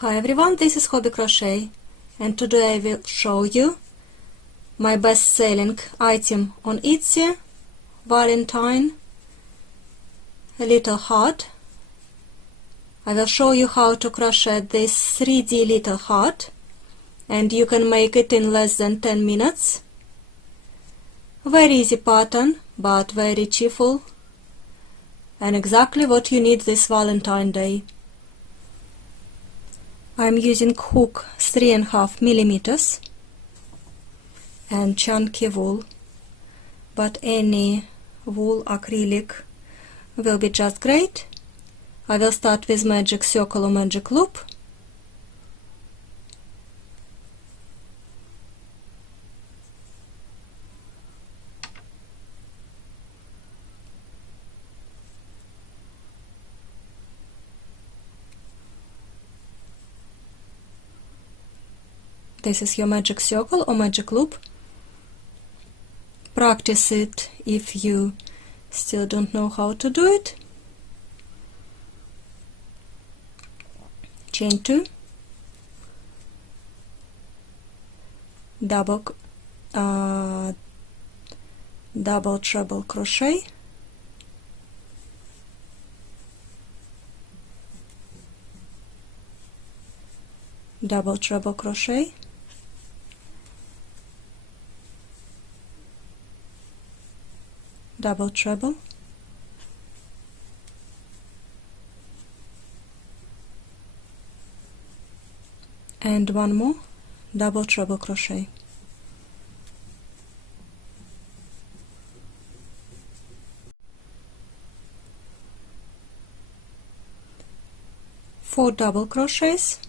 Hi everyone, this is Hobbi Crochet, and today I will show you my best-selling item on Etsy, Valentine, a little heart. I will show you how to crochet this 3D little heart, and you can make it in less than 10 minutes. Very easy pattern, but very cheerful, and exactly what you need this Valentine Day. I'm using hook 3.5 millimeters and chunky wool, but any wool acrylic will be just great. I will start with magic circle or magic loop. This is your magic circle or magic loop. Practice it if you still don't know how to do it. Chain 2, double treble crochet, double treble crochet, double treble, and one more double treble crochet. Four double crochets,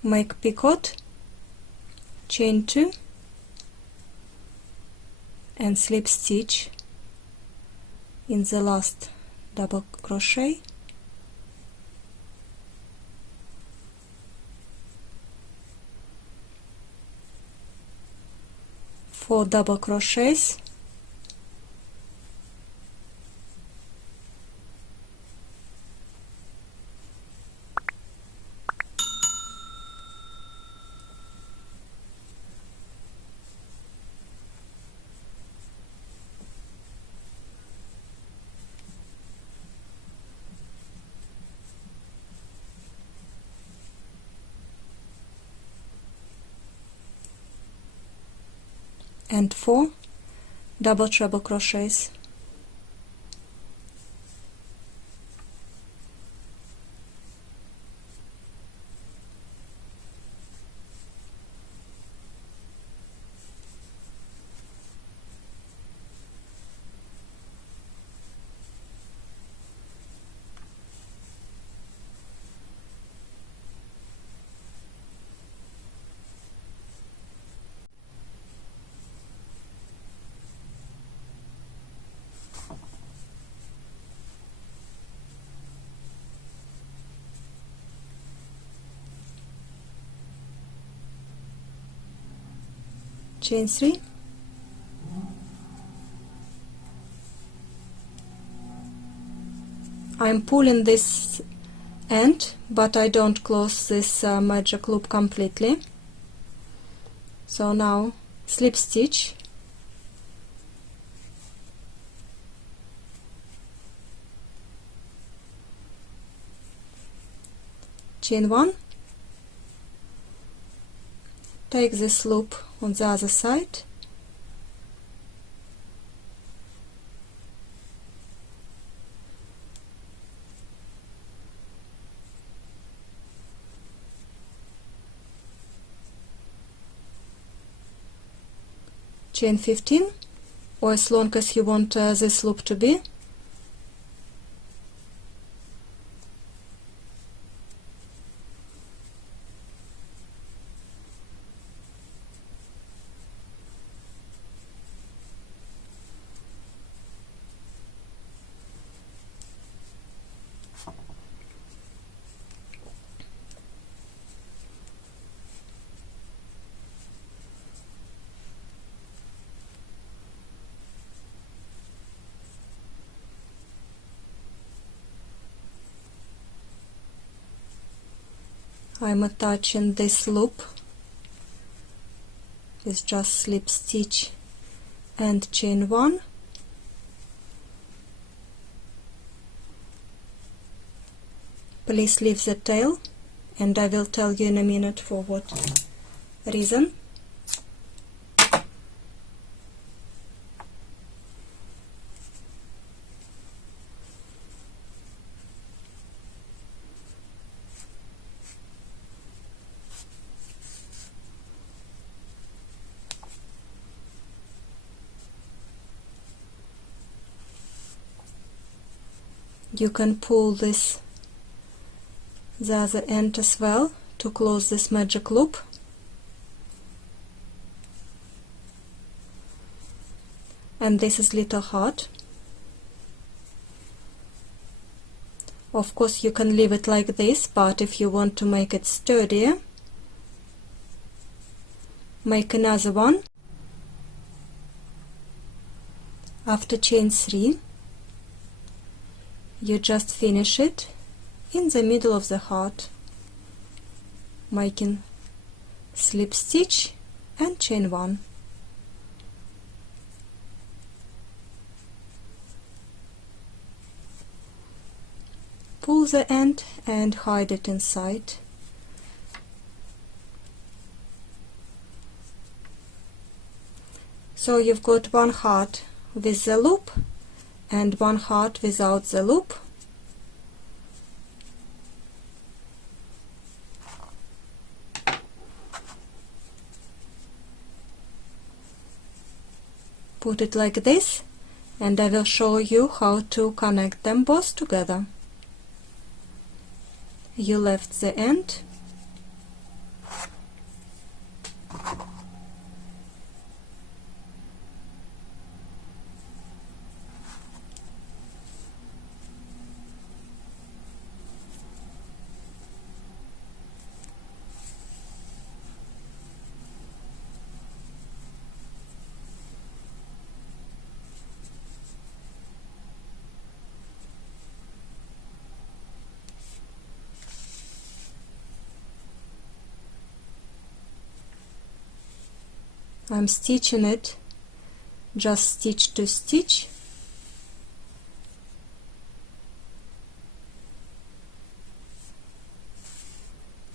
make picot, chain 2 and slip stitch in the last double crochet, four double crochets, and four double treble crochets. Chain 3, I'm pulling this end, but I don't close this magic loop completely. So now slip stitch, chain 1, take this loop on the other side, chain 15, or as long as you want this loop to be, I'm attaching this loop with just slip stitch and chain 1. Please leave the tail, and I will tell you in a minute for what reason. You can pull the other end as well to close this magic loop. And this is little heart. Of course you can leave it like this, but if you want to make it sturdier, make another one. After chain 3, you just finish it in the middle of the heart, making slip stitch and chain 1. Pull the end and hide it inside. So you've got one heart with the loop and one heart without the loop. Put it like this, and I will show you how to connect them both together. You left the end, I'm stitching it just stitch to stitch.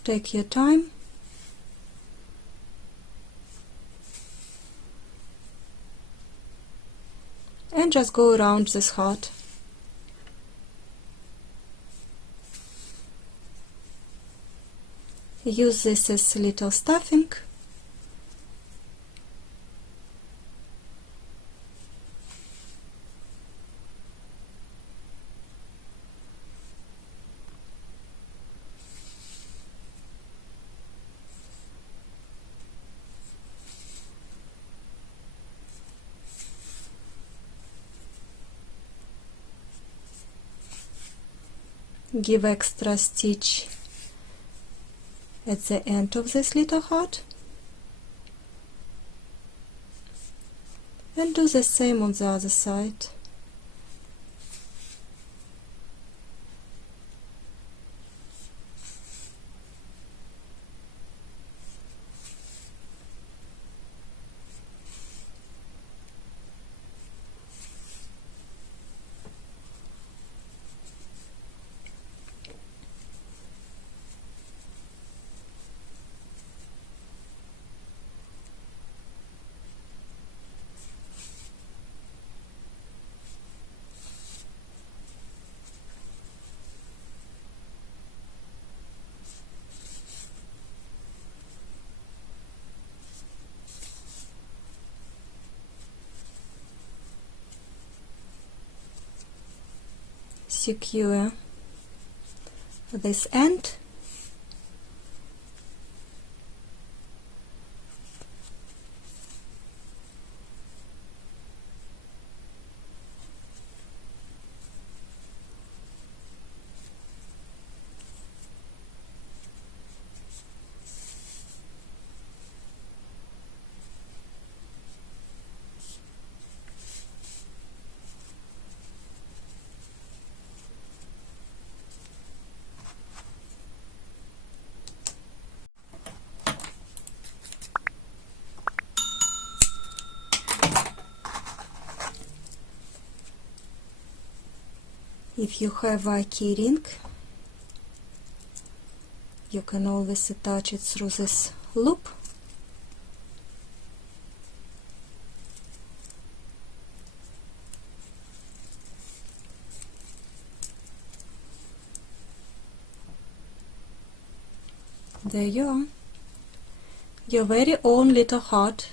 Take your time. And just go around this heart. Use this as little stuffing. Give extra stitch at the end of this little heart and do the same on the other side. Secure this end. If you have a key ring, you can always attach it through this loop. There you are, your very own little heart